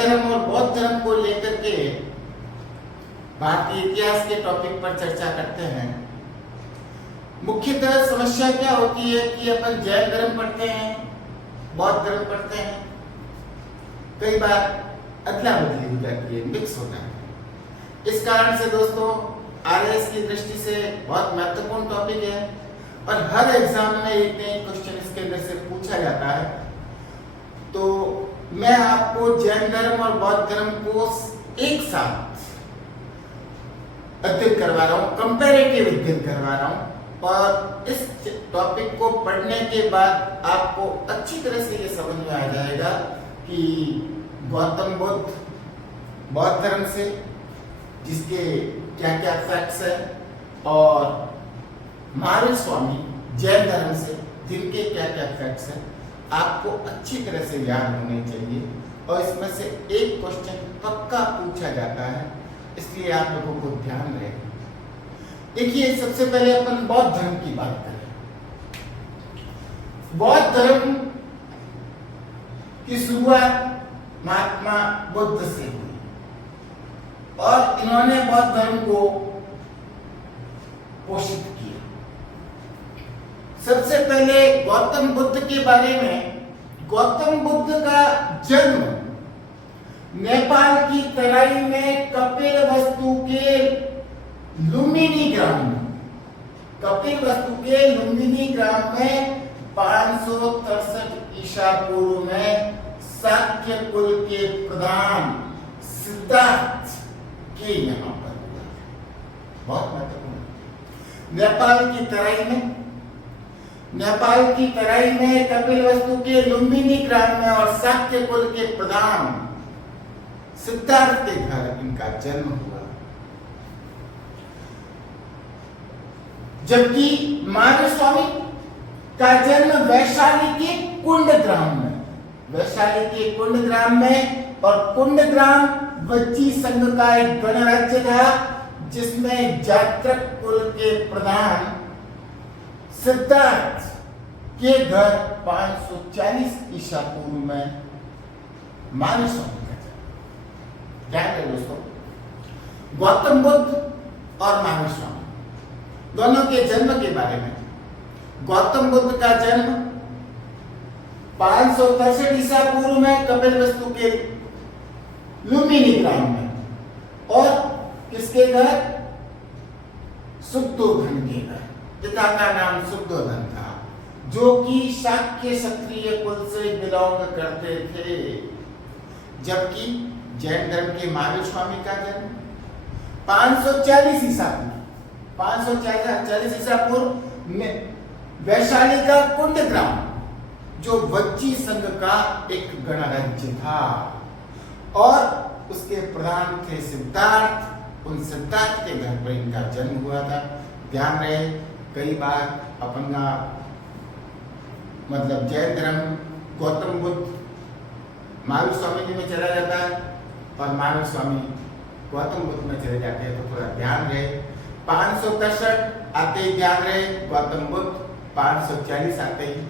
धर्म और बौद्ध धर्म को लेकर के भारतीय इतिहास के टॉपिक पर चर्चा करते हैं। मुख्यतः समस्या क्या होती है कि अपन जैन धर्म पढ़ते हैं, बौद्ध धर्म पढ़ते हैं, कई बार अदला बदली हो जाती है, मिक्स हो जाता है। इस कारण से दोस्तों आरएस की दृष्टि से बहुत महत्वपूर्ण टॉपिक है और हर एग्जाम में एक नई क्वेश्चन इसके अंदर से पूछा जाता है। तो मैं आपको जैन धर्म और बौद्ध धर्म को एक साथ अध्ययन करवा रहा हूँ, कंपैरेटिव अध्ययन करवा रहा हूँ और इस टॉपिक को पढ़ने के बाद आपको अच्छी तरह से ये समझ में आ जाएगा कि गौतम बुद्ध बौद्ध धर्म से जिसके क्या क्या फैक्ट्स हैं और महावीर स्वामी जैन धर्म से जिनके क्या क्या फैक्ट्स हैं आपको अच्छी तरह से याद होने चाहिए और इसमें से एक क्वेश्चन पक्का पूछा जाता है, इसलिए आप लोगों को ध्यान रहे। देखिए सबसे पहले अपन बौद्ध धर्म की बात करें। बौद्ध धर्म की शुरुआत महात्मा बुद्ध से हुई और इन्होंने बौद्ध धर्म को पोषित किया। सबसे पहले गौतम बुद्ध के बारे में, गौतम बुद्ध का जन्म नेपाल की तराई में कपिलवस्तु के लुम्बिनी ग्राम में, कपिलवस्तु के लुम्बिनी ग्राम में 563 ईसा पूर्व में शाक्य कुल के प्रधान सिद्धार्थ के यहाँ पर हुआ। बहुत महत्वपूर्ण। नेपाल की तराई में कपिलवस्तु के लुम्बिनी ग्राम में और शाक्य कुल के प्रधान सिद्धार्थ के घर इनका जन्म हुआ। जबकि महावीर स्वामी का जन्म वैशाली के कुंड ग्राम में, वैशाली के कुंड ग्राम में, और कुंड ग्राम वज्जी संघ का एक गणराज्य था जिसमें जात्रक कुल के प्रधान सिद्धार्थ के घर 540 ईसा पूर्व में महावीर स्वामी का जन्म। ध्यान रहे दोस्तों, गौतम बुद्ध और महावीर स्वामी दोनों के जन्म के बारे में। गौतम बुद्ध का जन्म 563 ईसा पूर्व में कपिलवस्तु के लुम्बिनी ग्राम में और किसके घर? शुद्धोधन के घर। पिता का नाम शुद्धोधन था जो कि शाक्य क्षत्रिय कुल से बिलोंग करते थे। जबकि जैन धर्म के महावीर स्वामी का जन्म 540 ईसा पूर्व, 540 ईसा पूर्व में वैशाली का कुंड ग्राम जो वज्जी संघ का एक गणराज्य था और उसके प्रधान थे सिद्धार्थ। उन सिद्धार्थ के घर पर इनका जन्म हुआ था। ध्यान रहे, कई बार अपन का मतलब जैन धर्म गौतम बुद्ध महावीर स्वामी जी में चला जाता है और महावीर स्वामी गौतम बुद्ध में चले जाते हैं, तो थोड़ा ध्यान रहे। 563 आते ही ध्यान रहे गौतम बुद्ध, 540 आते ही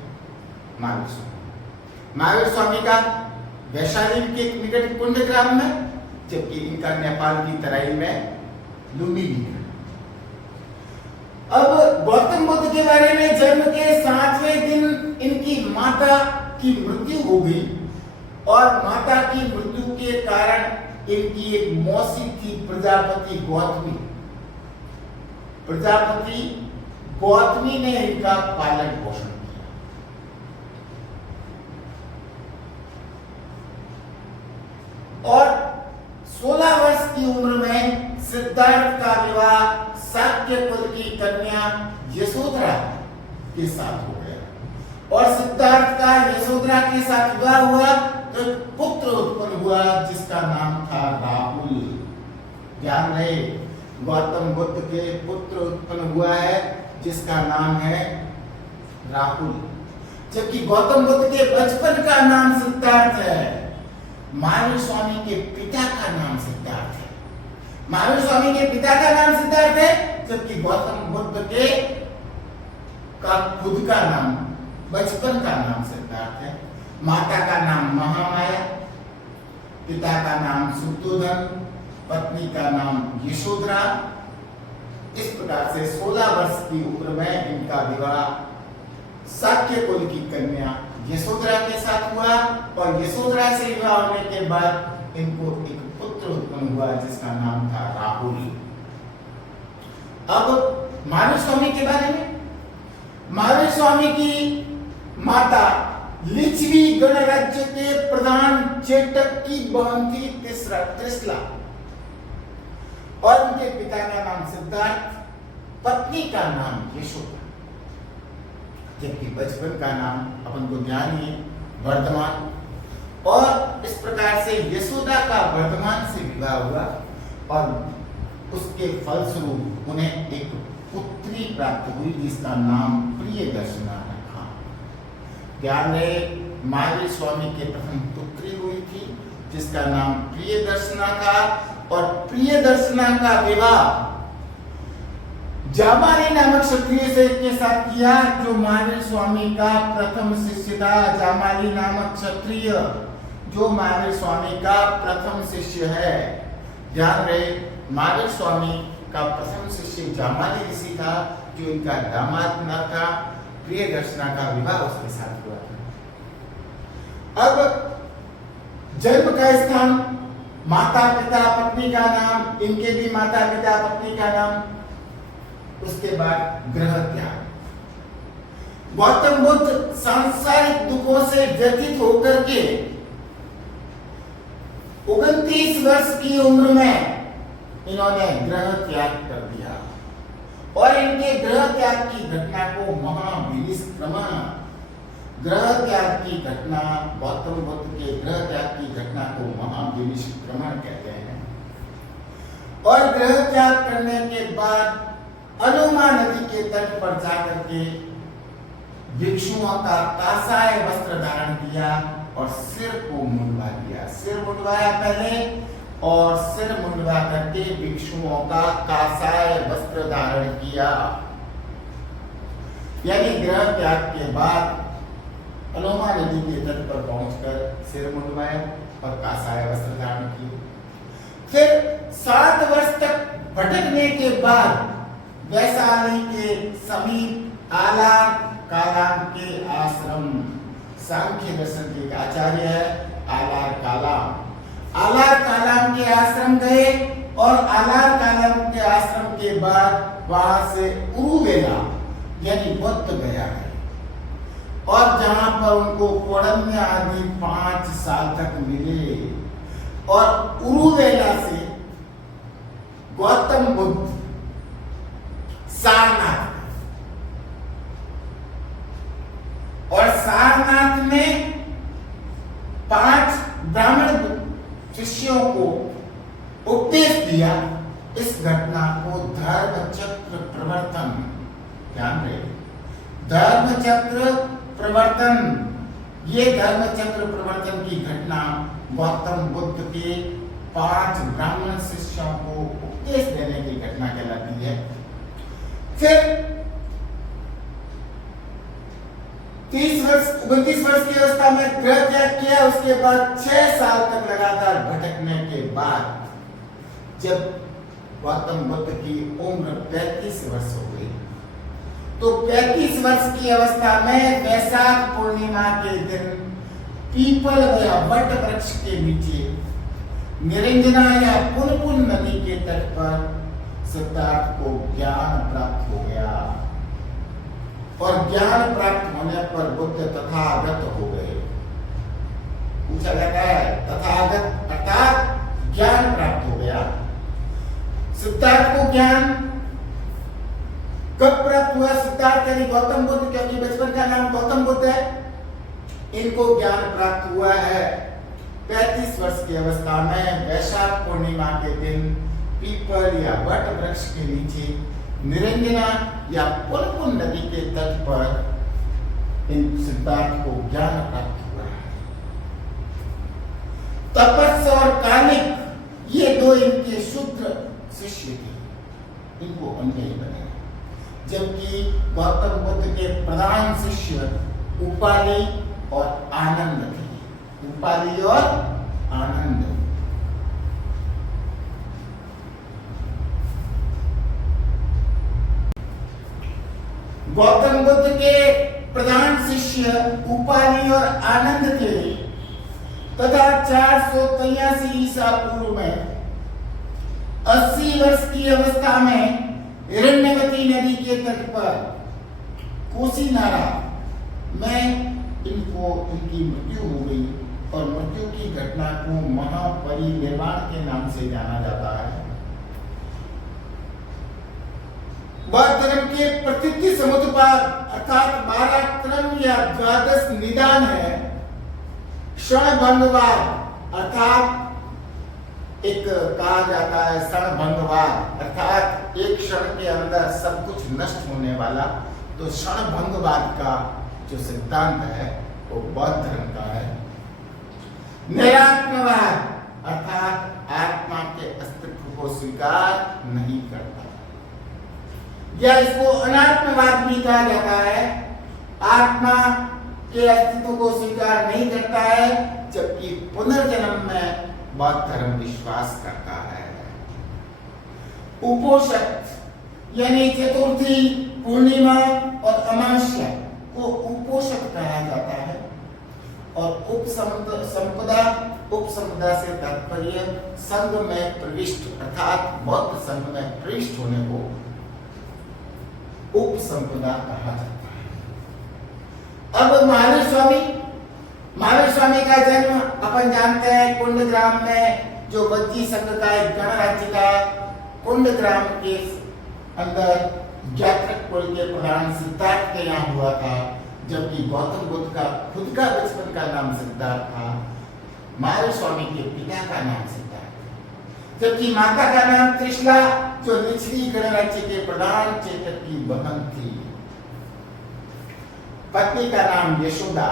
महावीर स्वामी। महावीर स्वामी का वैशाली के निकट कुंड ग्राम में, जबकि इनका नेपाल की तराई में लुम्बिनी। अब गौतम बुद्ध के बारे में, जन्म के 7वें दिन इनकी माता की मृत्यु हो गई और माता की मृत्यु के कारण इनकी एक मौसी थी प्रजापति गौतमी। प्रजापति गौतमी ने इनका पालन पोषण किया और 16 वर्ष की उम्र में सिद्धार्थ का विवाह शाक्य कुल की कन्या यशोधरा के साथ हो गया और सिद्धार्थ का यशोधरा के साथ विवाह हुआ तो पुत्र उत्पन्न हुआ जिसका नाम था राहुल। ध्यान रहे, गौतम बुद्ध के पुत्र उत्पन्न हुआ है जिसका नाम है राहुल। जबकि गौतम बुद्ध के बचपन का नाम सिद्धार्थ है, महावीर स्वामी के पिता का नाम सिद्धार्थ है। महावीर स्वामी के पिता का नाम सिद्धार्थ है, जबकि गौतम बुद्ध के का खुद का नाम, बचपन का नाम सिद्धार्थ है। माता का नाम महामाया, पिता का नाम शुद्धोधन, पत्नी का नाम यशोधरा। इस प्रकार से 16 वर्ष की उम्र में इनका विवाह शाक्य कुल की कन्या यशोधरा के साथ हुआ और यशोधरा से विवाह होने के बाद इनको एक पुत्र उत्पन्न हुआ जिसका नाम था राहुल। अब महावीर स्वामी के बारे में, महावीर स्वामी की माता लिच्छवी गणराज्य के प्रधान चेटक की बहन थी त्रिशला और उनके पिता का नाम सिद्धार्थ, पत्नी का नाम यशोदा, जबकि बचपन का नाम अपन को ज्ञान है वर्धमान। और इस प्रकार से यशोदा का वर्धमान से विवाह हुआ और उसके फलस्वरूप उन्हें एक पुत्री प्राप्त हुई जिसका नाम प्रियदर्शना रखा। ध्यान रहे, महावीर स्वामी के प्रथम पुत्री हुई थी जिसका नाम प्रियदर्शना था और प्रियदर्शना का विवाह जामाली नामक क्षत्रिय से के साथ किया जो महावीर स्वामी का प्रथम शिष्य था। जामाली नामक क्षत्रिय जो महावीर स्वामी का प्रथम शिष्य है। ध्यान रहे, महावीर स्वामी का प्रथम शिष्य जामाली ऋषि था जो इनका दामाद न था। प्रियदर्शना का विवाह उसके साथ हुआ था। अब जन्म का स्थान, माता पिता पत्नी का नाम, इनके भी माता पिता पत्नी का नाम। उसके बाद ग्रह त्याग। गौतम बुद्ध सांसारिक दुखों से व्यथित होकर के 29 वर्ष की उम्र में इन्होंने ग्रह त्याग कर दिया और इनके ग्रह त्याग की घटना को महाविनिष्क्रमण, ग्रह त्याग की घटना, गौतम बुद्ध के ग्रह त्याग की घटना को महाविनिष्क्रमण कहते हैं। और ग्रह त्याग करने के बाद अनुमा नदी के तट पर जाकर के भिक्षुओं का कासाय वस्त्र धारण किया और सिर को मुंडवा दिया। सिर मुंडवाया पहले और सिर मुंडवा करके भिक्षुओं का कासाय वस्त्र धारण किया। यानी ग्रह त्याग के बाद अनुमा नदी के तट पर पहुंचकर सिर मुंडवाया और कासाय वस्त्र धारण किए। फिर 7 वर्ष तक भटकने के बाद वैशाली के समीप आलार कालाम के आश्रम, सांख्य दर्शन के आचार्य है आलार कालाम। आलार कालाम के आश्रम गए और आलार कालाम के आश्रम के बाद वहां से उरुवेला यानी बुद्ध गया है और जहां पर उनको कोड़न्य आदि 5 साल तक मिले और उरुवेला से गौतम बुद्ध सारनाथ और सारनाथ में 5 ब्राह्मण शिष्यों को उपदेश दिया। इस घटना को धर्मचक्र प्रवर्तन, ध्यान रहे, धर्मचक्र प्रवर्तन, ये धर्मचक्र प्रवर्तन की घटना गौतम बुद्ध के 5 ब्राह्मण शिष्यों को उपदेश देने की घटना कहलाती है। फिर 29 वर्ष की अवस्था में ग्रह त्याग किया। उसके बाद 6 साल तक लगातार भटकने के बाद जब गौतम बुद्ध की उम्र 35 वर्ष हो गई तो 35 वर्ष की अवस्था में वैशाख पूर्णिमा के दिन पीपल या वट वृक्ष के नीचे निरंजना या पुनपुन नदी के तट पर सिद्धार्थ को ज्ञान प्राप्त हो गया और ज्ञान प्राप्त होने पर बुद्ध तथागत हो गए। पूछा जाता है तथागत अर्थात ज्ञान प्राप्त हो गया। सिद्धार्थ को ज्ञान कब प्राप्त हुआ? सिद्धार्थ यानी गौतम बुद्ध, क्योंकि बचपन का नाम गौतम बुद्ध है। इनको ज्ञान प्राप्त हुआ है 35 वर्ष की अवस्था में वैशाख पूर्णिमा के दिन पीपल या वट वृक्ष के नीचे निरंजना या पुनपुन नदी के तट पर इन सिद्धार्थ को ज्ञान प्राप्त हुआ है। तपस्स और कालिक ये 2 इनके शुद्ध शिष्य थे, इनको अन्य बने। जबकि गौतम बुद्ध के प्रधान शिष्य उपाली और आनंद थे। उपाली और आनंद गौतम बुद्ध के प्रधान शिष्य उपाली और आनंद थे तथा 483 ईसा पूर्व में 80 वर्ष की अवस्था में हिरण्यवती नदी के तट पर कोसीनारा में इनकी मृत्यु हो गई और मृत्यु की घटना को महापरिनिर्वाण के नाम से जाना जाता है। बौद्ध धर्म के प्रसिद्ध समुद्रपाद अर्थात 12 क्रम या 12 निदान है। क्षणभंगवाद अर्थात एक कहा जाता है क्षणभंगवाद अर्थात एक क्षण के अंदर सब कुछ नष्ट होने वाला। तो क्षणभंगवाद का जो सिद्धांत है वो बौद्ध धर्म का है। निरात्मवाद अर्थात आत्मा के अस्तित्व को स्वीकार नहीं करता या इसको अनात्मवाद भी कहा जाता है। आत्मा के अस्तित्व को स्वीकार नहीं करता है जबकि पुनर्जन्म में बौद्ध धर्म विश्वास करता है। उपोषक यानी चतुर्थी, पूर्णिमा और अमावस्या को उपोषक कहा जाता है और उपसंपदा से तात्पर्य संघ में प्रविष्ट अर्थात बौद्ध संघ में प्रविष्ट होने को उपसंपदा कहा जाता है। अब महावीर स्वामी का जन्म अपन जानते हैं कुंडग्राम में, जो वज्जी संघ का एक गणराज्य था। कुंडग्राम के अंदर जातक कुल के प्रधान सिद्धार्थ के यहाँ हुआ था, जबकि गौतम बुद्ध का खुद का बचपन का नाम सिद्धार्थ था। महावीर स्वामी के पिता का नाम सिद्धार्थ, जबकि माता का नाम त्रिशला, जो निचली गणराज्य के प्रधान चेतक की बहन थी। पत्नी का नाम यशोदा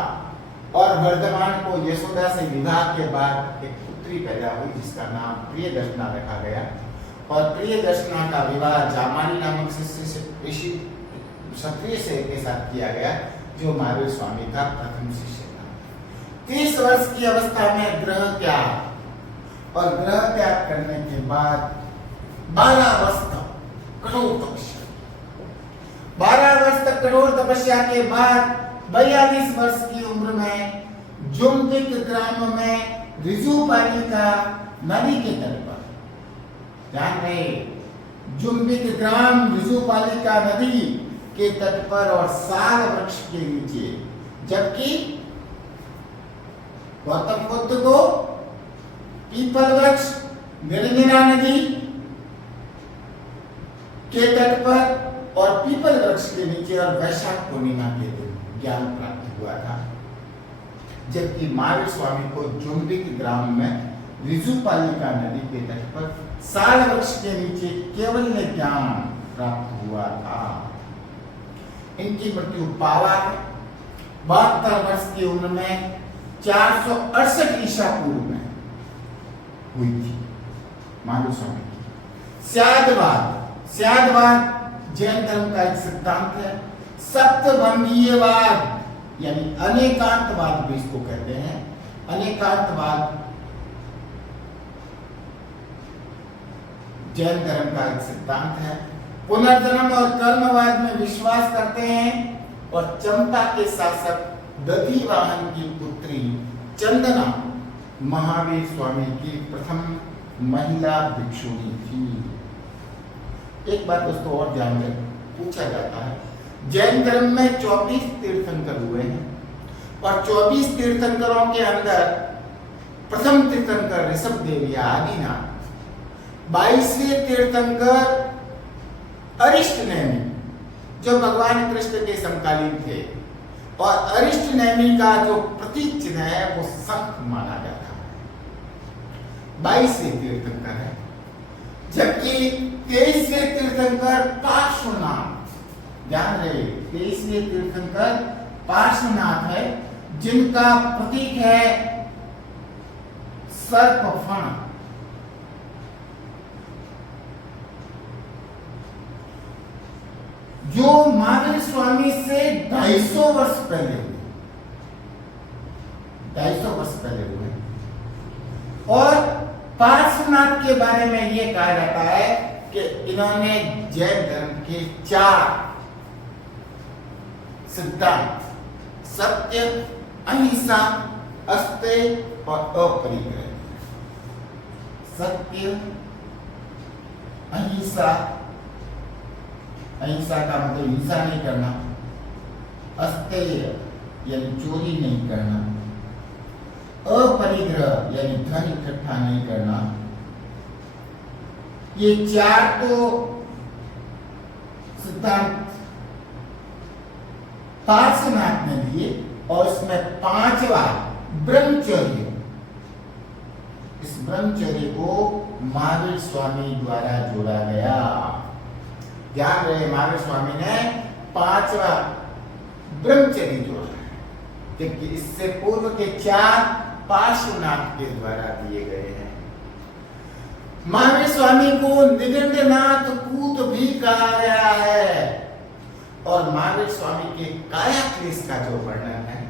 और वर्धमान को यशोदा से विवाह के बाद एक पुत्री पैदा हुई जिसका नाम प्रियदर्शना रखा गया और प्रियदर्शना का विवाह जामानी नामक क्षत्रिय से के साथ किया गया जो महावीर स्वामी का प्रथम शिष्य था। 30 वर्ष की अवस्था में ग्रह त्याग और ग्रह त्याग करने के बाद 12 वर्ष तक कठोर तपस्या, 12 वर्ष तक कठोर तपस्या के बाद 42 वर्ष की उम्र में जुम्बिक ग्राम में रिजुपालिका नदी के तट पर, ध्यान रहे, जुम्बिक ग्राम रिजुपालिका नदी के तट पर और साल वृक्ष के नीचे, जबकि गौतम बुद्ध को पीपल वृक्ष निर्मिला नदी के तट पर और पीपल वृक्ष के नीचे और वैशाख पूर्णिमा के दिन ज्ञान प्राप्त हुआ था, जबकि महावीर स्वामी को जुम्बिक ग्राम में रिजुपालिका नदी के तट पर साल वृक्ष के नीचे केवल ज्ञान प्राप्त हुआ था। इनकी मृत्यु पावा 72 वर्ष की उम्र में 468 ईसा पूर्व में हुई थी महावीर स्वामी की। स्यादवाद जैन धर्म का एक सिद्धांत है। सप्तभंगीयवाद यानी अनेकांतवाद भी इसको कहते हैं। अनेकांतवाद जैन धर्म का एक सिद्धांत है। पुनर्जन्म और कर्मवाद में विश्वास करते हैं और चंपा के शासक दधिवाहन की पुत्री चंदना महावीर स्वामी की प्रथम महिला भिक्षुणी थी। एक बात दोस्तों और ध्यान में पूछा जाता है, जैन धर्म में 24 तीर्थंकर हुए हैं और 24 तीर्थंकरों के अंदर प्रथम तीर्थंकर ऋषभ देव या आदिनाथ, 22वें तीर्थंकर अरिष्ट नेमि जो भगवान कृष्ण के समकालीन थे और अरिष्ट नेमि का जो प्रतीक चिन्ह है वो शंख माना जाता है, 22वें तीर्थंकर है। जबकि 23वें तीर्थंकर पार्श्वनाथ, ध्यान रहे 23वें तीर्थंकर पार्श्वनाथ है जिनका प्रतीक है सर्पफण। जो महावीर स्वामी से 250 वर्ष पहले हुए, 250 वर्ष पहले हुए। और पार्श्वनाथ के बारे में यह कहा जाता है कि इन्होंने जैन धर्म के 4 सिद्धांत सत्य, अहिंसा, अस्तेय और अपरिग्रह। सत्य, अहिंसा, अहिंसा का मतलब हिंसा नहीं करना, अस्तेय यानी चोरी नहीं करना, अपरिग्रह यानी धन इकट्ठा नहीं करना। ये चार तो सिद्धांत पार्श्वनाथ ने दिए और इसमें पांचवा ब्रह्मचर्य, इस ब्रह्मचर्य को महावीर स्वामी द्वारा जोड़ा गया। ध्यान रहे, महावीर स्वामी ने पांचवा ब्रह्मचर्य जोड़ा है, क्योंकि इससे पूर्व के चार पार्श्वनाथ के द्वारा दिए गए हैं। महावीर स्वामी को निगंडनाथ कूट भी कहा गया है और महावीर स्वामी के काया क्लेश का जो वर्णन है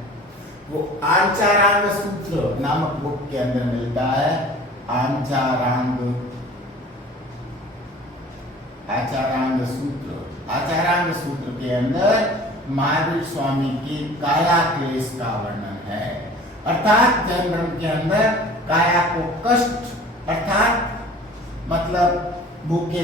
वो आचारांग सूत्र नामक बुक के अंदर मिलता है। आचारांग सूत्र के अंदर महावीर स्वामी के काया क्लेश का वर्णन है। अर्थात जैन धर्म के अंदर काया को कष्ट अर्थात मतलब भूखे